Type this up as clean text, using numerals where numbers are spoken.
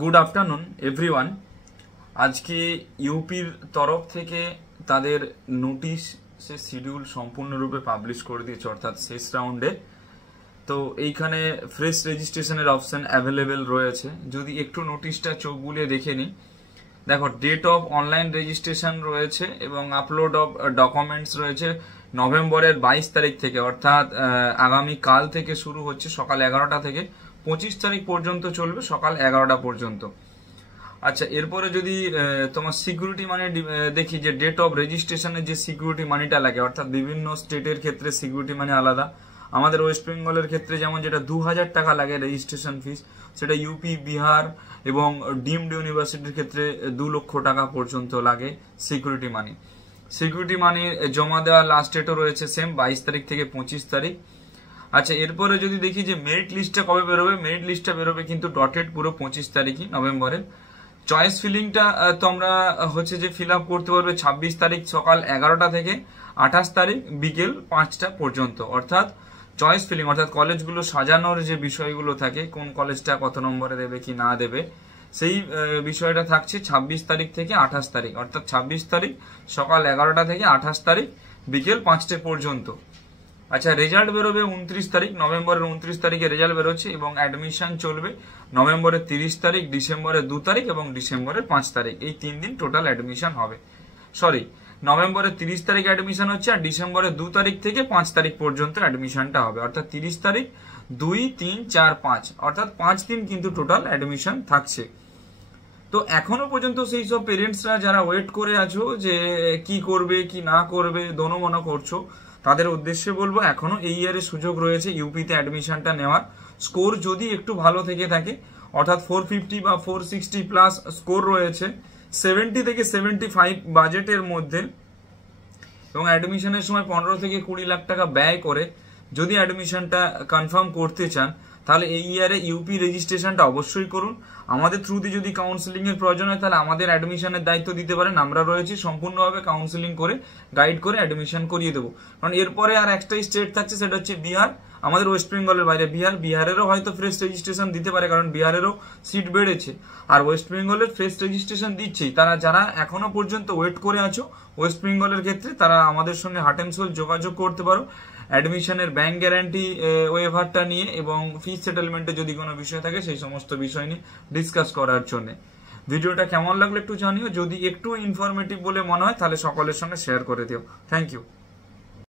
Good afternoon everyone. আজকে ইউপির তরফ থেকে তাদের নোটিশের শিডিউল সম্পূর্ণরূপে পাবলিশ করে দিয়েছে, অর্থাৎ শেষ রাউন্ডে। তো এইখানে ফ্রেশ রেজিস্ট্রেশনের অপশন অ্যাভেলেবেল রয়েছে। যদি একটু নোটিশটা চোখ বুলিয়ে দেখে নিই, দেখো ডেট অফ অনলাইন রেজিস্ট্রেশন রয়েছে এবং আপলোড অফ ডকুমেন্টস রয়েছে নভেম্বরের 22 তারিখ থেকে, অর্থাৎ আগামী কাল থেকে শুরু হচ্ছে সকাল 11টা থেকে 25 তারিখ পর্যন্ত চলবে সকাল 11টা পর্যন্ত। আচ্ছা, এরপরে যদি তোমার সিকিউরিটি মানি দেখি, যে ডেট অফ রেজিস্ট্রেশনের যে সিকিউরিটি মানিটা লাগে, অর্থাৎ বিভিন্ন স্টেটের ক্ষেত্রে সিকিউরিটি মানি আলাদা। আমাদের ওয়েস্ট বেঙ্গলের ক্ষেত্রে যেমন যেটা 2000 টাকা লাগে রেজিস্ট্রেশন ফিস, সেটা ইউপি, বিহার এবং ডিমড ইউনিভার্সিটির ক্ষেত্রে 2 লক্ষ টাকা পর্যন্ত লাগে সিকিউরিটি মানি। সিকিউরিটি মানি জমা দেওয়ার লাস্ট ডেটও রয়েছে সেম 22 তারিখ থেকে 25 তারিখ। আচ্ছা, এরপরে যদি দেখি যে মেরিট লিস্টটা কবে বেরোবে, মেরিট লিস্টটা বেরোবে কিন্তু ডটেড পুরো 25 তারিখই নভেম্বরের। চয়েস ফিলিংটা তোমরা হচ্ছে যে ফিল আপ করতে পারবে 26 তারিখ সকাল 11টা থেকে 28 তারিখ বিকেল 5টা পর্যন্ত। অর্থাৎ চয়েস ফিলিং অর্থাৎ কলেজগুলো সাজানোর যে বিষয়গুলো থাকে, কোন কলেজটা কত নম্বরে দেবে কি না দেবে, সেই বিষয়টা থাকছে 26 তারিখ থেকে 28 তারিখ, অর্থাৎ 26 তারিখ সকাল 11টা থেকে 28 তারিখ বিকেল 5টে পর্যন্ত। আচ্ছা, রেজাল্ট বেরোবে 29 তারিখ, নভেম্বরের 29 তারিখে রেজাল্ট বেরোচ্ছে এবং অ্যাডমিশন চলবে নভেম্বরের 30 তারিখ, ডিসেম্বরের 2 তারিখ এবং ডিসেম্বরের 5 তারিখ। এই 3 দিন টোটাল অ্যাডমিশন হবে। সরি, নভেম্বরের 30 তারিখ অ্যাডমিশন হচ্ছে আর ডিসেম্বরের 2 তারিখ থেকে 5 তারিখ পর্যন্ত অ্যাডমিশনটা হবে, অর্থাৎ 30 তারিখ 2, 3, 4, 5 অর্থাৎ 5 দিন কিন্তু টোটাল অ্যাডমিশন থাকছে। তো এখনো পর্যন্ত সেই সব পেরেন্টসরা যারা ওয়েট করে আছো যে কি করবে কি না করবে, দোনোমনো করছো, তাদের উদ্দেশ্যে বলবো এখনো এই ইয়ারে সুযোগ রয়েছে ইউপিতে অ্যাডমিশনটা নেওয়ার। স্কোর যদি একটু ভালো থেকে থাকে, অর্থাৎ 450 বা 460 প্লাস স্কোর রয়েছে, 70 থেকে 75 বাজেটের মধ্যে, এবং অ্যাডমিশনের সময় 15 থেকে 20 লাখ টাকা ব্যয় করে যদি অ্যাডমিশনটা কনফার্ম করতে চান, তাহলে এই ইয়ারে ইউপি রেজিস্ট্রেশনটা অবশ্যই করুন। আমাদের থ্রুতে যদি কাউন্সিলিং এর প্রয়োজন হয়, তাহলে আমাদের অ্যাডমিশনের দায়িত্ব দিতে পারেন। আমরা রয়েছি সম্পূর্ণভাবে কাউন্সিলিং করে গাইড করে অ্যাডমিশন করিয়ে দেবো। কারণ এরপরে আর একটাই স্টেট থাকছে, সেটা হচ্ছে বিহার। আমাদের ওয়েস্ট বেঙ্গলের বাইরে বিহারেরও হয়তো ফ্রেশ রেজিস্ট্রেশন দিতে পারে, কারণ বিহারেরও সিট বেড়েছে। আর ওয়েস্ট বেঙ্গলের ফ্রেশ রেজিস্ট্রেশন দিচ্ছেই। তারা যারা এখনো পর্যন্ত ওয়েট করে আছো ওয়েস্ট বেঙ্গলের ক্ষেত্রে, তারা আমাদের সঙ্গে হার্ট অ্যান্ড সোল যোগাযোগ করতে পারো অ্যাডমিশনের ব্যাংক গ্যারান্টি ওয়েভারটা নিয়ে, এবং ফি সেটেলমেন্টে যদি কোনো বিষয় থাকে সেই সমস্ত বিষয় নিয়ে ডিসকাস করার জন্য। ভিডিওটা কেমন লাগলো একটু জানিও। যদি একটু ইনফরমেটিভ বলে মনে হয় তাহলে সকলের সঙ্গে শেয়ার করে দিও। Thank you.